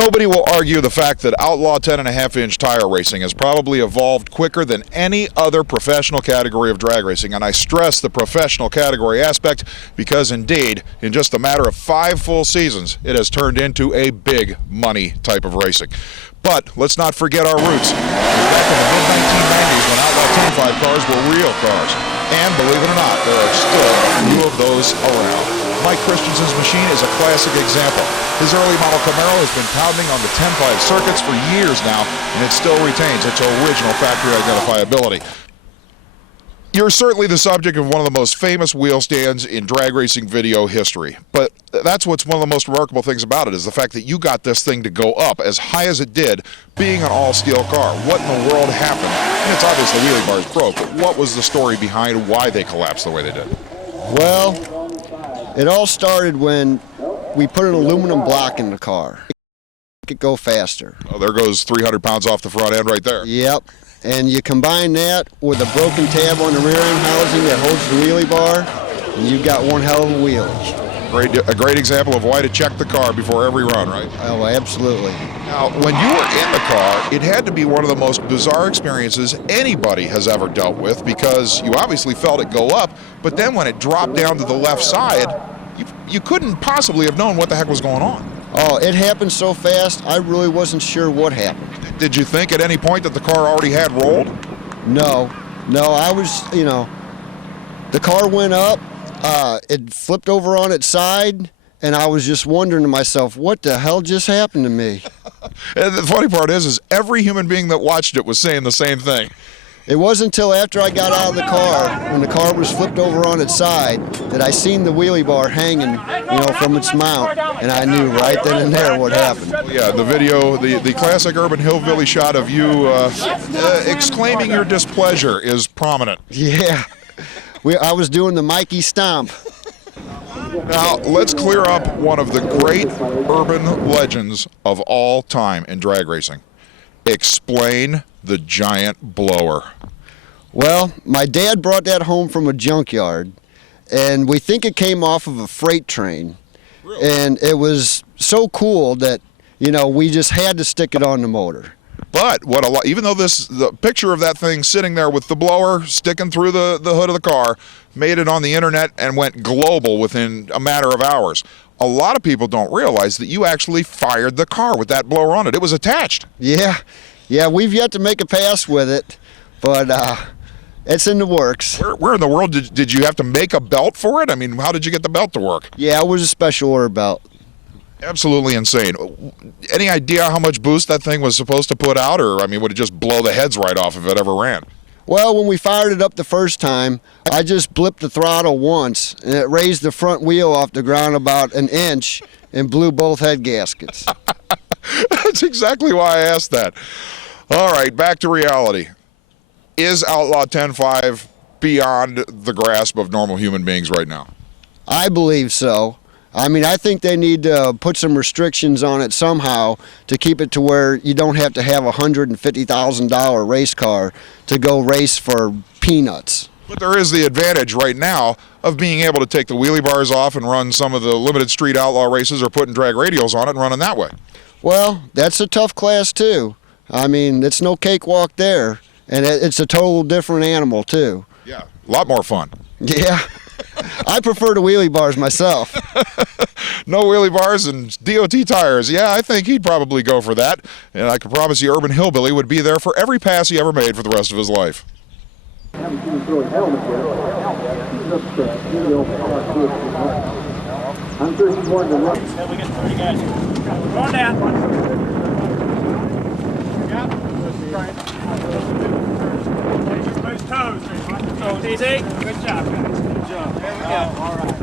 Nobody will argue the fact that outlaw 10.5-inch tire racing has probably evolved quicker than any other professional category of drag racing, and I stress the professional category aspect because indeed, in just a matter of 5 full seasons, it has turned into a big money type of racing. But let's not forget our roots. Back in the mid-1990s when outlaw 10.5 cars were real cars. And believe it or not, there are still a few of those around. Mike Christensen's machine is a classic example. His early model Camaro has been pounding on the 10.5 circuits for years now, and it still retains its original factory identifiability. You're certainly the subject of one of the most famous wheel stands in drag racing video history. But that's what's one of the most remarkable things about it, is the fact that you got this thing to go up as high as it did, being an all-steel car. What in the world happened? And it's obvious the wheelie bars broke, but what was the story behind why they collapsed the way they did? Well, it all started when we put an aluminum block in the car. It could go faster. Oh, there goes 300 pounds off the front end right there. Yep. And you combine that with a broken tab on the rear end housing that holds the wheelie bar, and you've got one hell of a wheelie. A great example of why to check the car before every run, right? Oh, absolutely. Now, when you were in the car, it had to be one of the most bizarre experiences anybody has ever dealt with, because you obviously felt it go up, but then when it dropped down to the left side, you couldn't possibly have known what the heck was going on. Oh, it happened so fast, I really wasn't sure what happened. Did you think at any point that the car already had rolled? No, I was, the car went up, it flipped over on its side, and I was just wondering to myself, what the hell just happened to me? And the funny part is every human being that watched it was saying the same thing. It wasn't until after I got out of the car, when the car was flipped over on its side, that I seen the wheelie bar hanging, from its mount, and I knew right then and there what happened. Yeah, the video, the classic urban hillbilly shot of you exclaiming your displeasure is prominent. Yeah, I was doing the Mikey Stomp. Now, let's clear up one of the great urban legends of all time in drag racing. Explain the giant blower. Well, my dad brought that home from a junkyard, and we think it came off of a freight train. Really? And it was so cool that, we just had to stick it on the motor. But even though the picture of that thing sitting there with the blower sticking through the hood of the car made it on the internet and went global within a matter of hours, a lot of people don't realize that you actually fired the car with that blower on it. It was attached. Yeah, we've yet to make a pass with it, but it's in the works. Where in the world did you have to make a belt for it? I mean, how did you get the belt to work? Yeah, it was a special order belt. Absolutely insane. Any idea how much boost that thing was supposed to put out, or would it just blow the heads right off if it ever ran? Well, when we fired it up the first time, I just blipped the throttle once, and it raised the front wheel off the ground about an inch and blew both head gaskets. That's exactly why I asked that. All right, back to reality. Is Outlaw 10.5 beyond the grasp of normal human beings right now? I believe so. I think they need to put some restrictions on it somehow to keep it to where you don't have to have a $150,000 race car to go race for peanuts. But there is the advantage right now of being able to take the wheelie bars off and run some of the limited street outlaw races, or putting drag radials on it and running that way. Well, that's a tough class too. It's no cakewalk there, and it's a total different animal too. Yeah, a lot more fun. Yeah. I prefer the wheelie bars myself. No wheelie bars and DOT tires. Yeah, I think he'd probably go for that. And I can promise you Urban Hillbilly would be there for every pass he ever made for the rest of his life. I'm 31 to run. We got 30 guys. Come on down. Toes. So easy. Good job, guys. Good job. There we go. All right.